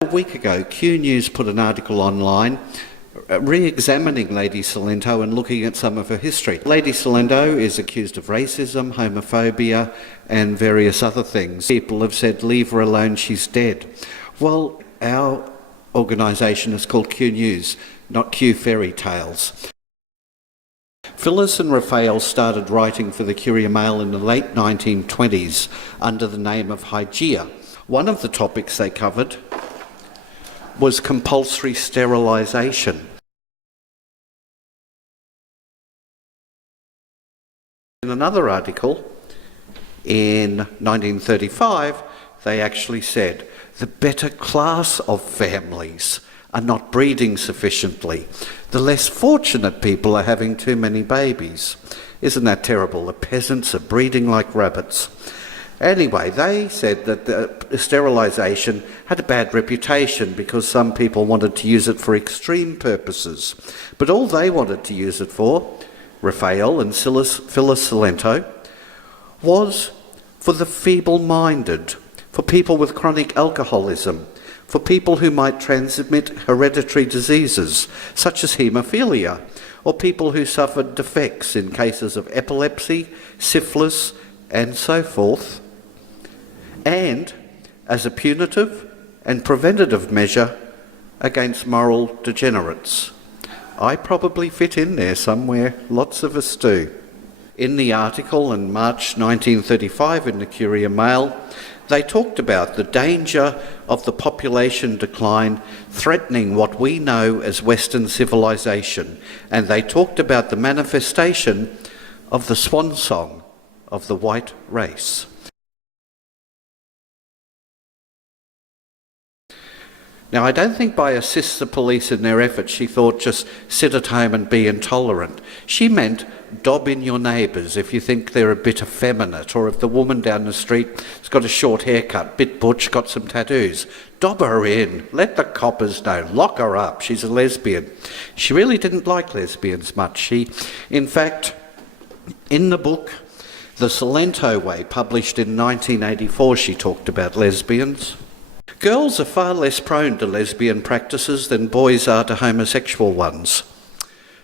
A week ago, Q News put an article online re-examining Lady Cilento and looking at some of her history. Lady Cilento is accused of racism, homophobia and various other things. People have said, leave her alone, she's dead. Well, our organisation is called Q News, not Q Fairy Tales. Phyllis and Raphael started writing for the Courier Mail in the late 1920s under the name of Hygeia. One of the topics they covered was compulsory sterilization. In another article, in 1935, they actually said, the better class of families are not breeding sufficiently. The less fortunate people are having too many babies. Isn't that terrible? The peasants are breeding like rabbits. Anyway, they said that the sterilisation had a bad reputation because some people wanted to use it for extreme purposes. But all they wanted to use it for, Raphael and Phyllis Cilento, was for the feeble-minded, for people with chronic alcoholism, for people who might transmit hereditary diseases such as haemophilia, or people who suffered defects in cases of epilepsy, syphilis, and so forth, and as a punitive and preventative measure against moral degenerates. I probably fit in there somewhere, lots of us do. In the article in March 1935 in the Courier Mail, they talked about the danger of the population decline threatening what we know as Western civilization, and they talked about the manifestation of the swan song of the white race. Now, I don't think by assist the police in their efforts she thought just sit at home and be intolerant. She meant dob in your neighbours if you think they're a bit effeminate, or if the woman down the street has got a short haircut, bit butch, got some tattoos. Dob her in, let the coppers know, lock her up, she's a lesbian. She really didn't like lesbians much. In fact, in the book The Cilento Way, published in 1984, she talked about lesbians. Girls are far less prone to lesbian practices than boys are to homosexual ones.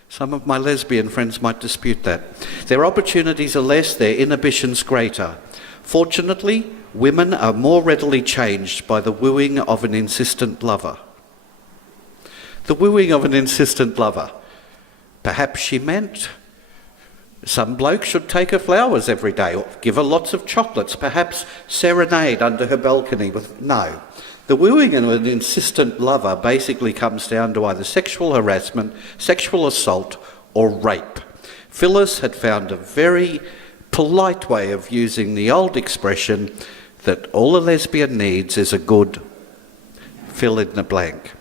Some of my lesbian friends might dispute that. Their opportunities are less, their inhibitions greater. Fortunately, women are more readily changed by the wooing of an insistent lover. The wooing of an insistent lover. Perhaps she meant some bloke should take her flowers every day, or give her lots of chocolates, perhaps serenade under her balcony with... No. The wooing of an insistent lover basically comes down to either sexual harassment, sexual assault, or rape. Phyllis had found a very polite way of using the old expression that all a lesbian needs is a good fill in the blank.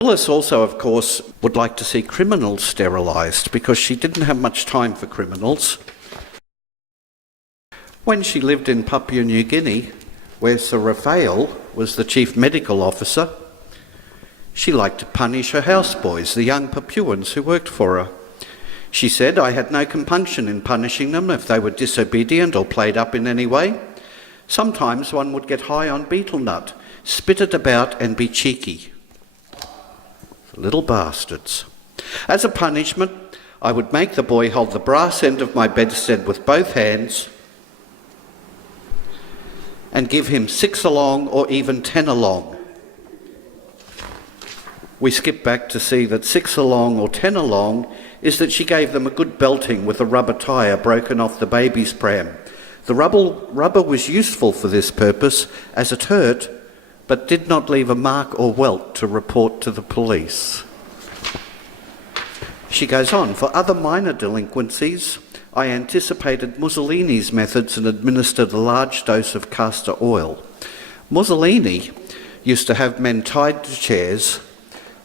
Phyllis also, of course, would like to see criminals sterilised because she didn't have much time for criminals. When she lived in Papua New Guinea, where Sir Raphael was the chief medical officer, she liked to punish her houseboys, the young Papuans who worked for her. She said, I had no compunction in punishing them if they were disobedient or played up in any way. Sometimes one would get high on betel nut, spit it about and be cheeky. Little bastards. As a punishment, I would make the boy hold the brass end of my bedstead with both hands and give him 6 along or even 10 along. We skip back to see that 6 along or 10 along is that she gave them a good belting with a rubber tyre broken off the baby's pram. The rubber was useful for this purpose as it hurt, but did not leave a mark or welt to report to the police. She goes on, for other minor delinquencies, I anticipated Mussolini's methods and administered a large dose of castor oil. Mussolini used to have men tied to chairs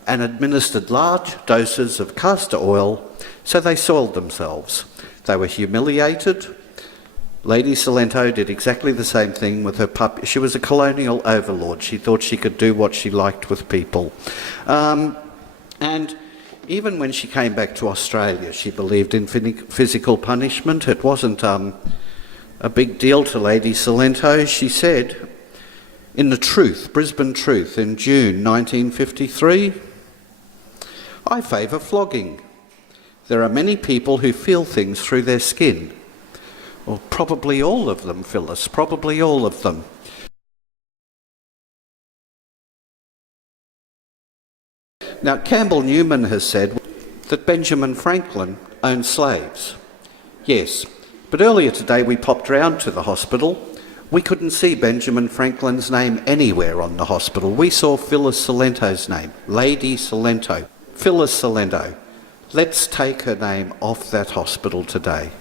and administered large doses of castor oil so they soiled themselves. They were humiliated. Lady Cilento did exactly the same thing with her puppy. She was a colonial overlord. She thought she could do what she liked with people. And Even when she came back to Australia, she believed in physical punishment. It wasn't a big deal to Lady Cilento. She said, in the Truth, Brisbane Truth, in June 1953, "I favour flogging. There are many people who feel things through their skin." Well, probably all of them, Phyllis, probably all of them. Now, Campbell Newman has said that Benjamin Franklin owned slaves. Yes, but earlier today we popped round to the hospital. We couldn't see Benjamin Franklin's name anywhere on the hospital. We saw Phyllis Cilento's name, Lady Cilento. Phyllis Cilento. Let's take her name off that hospital today.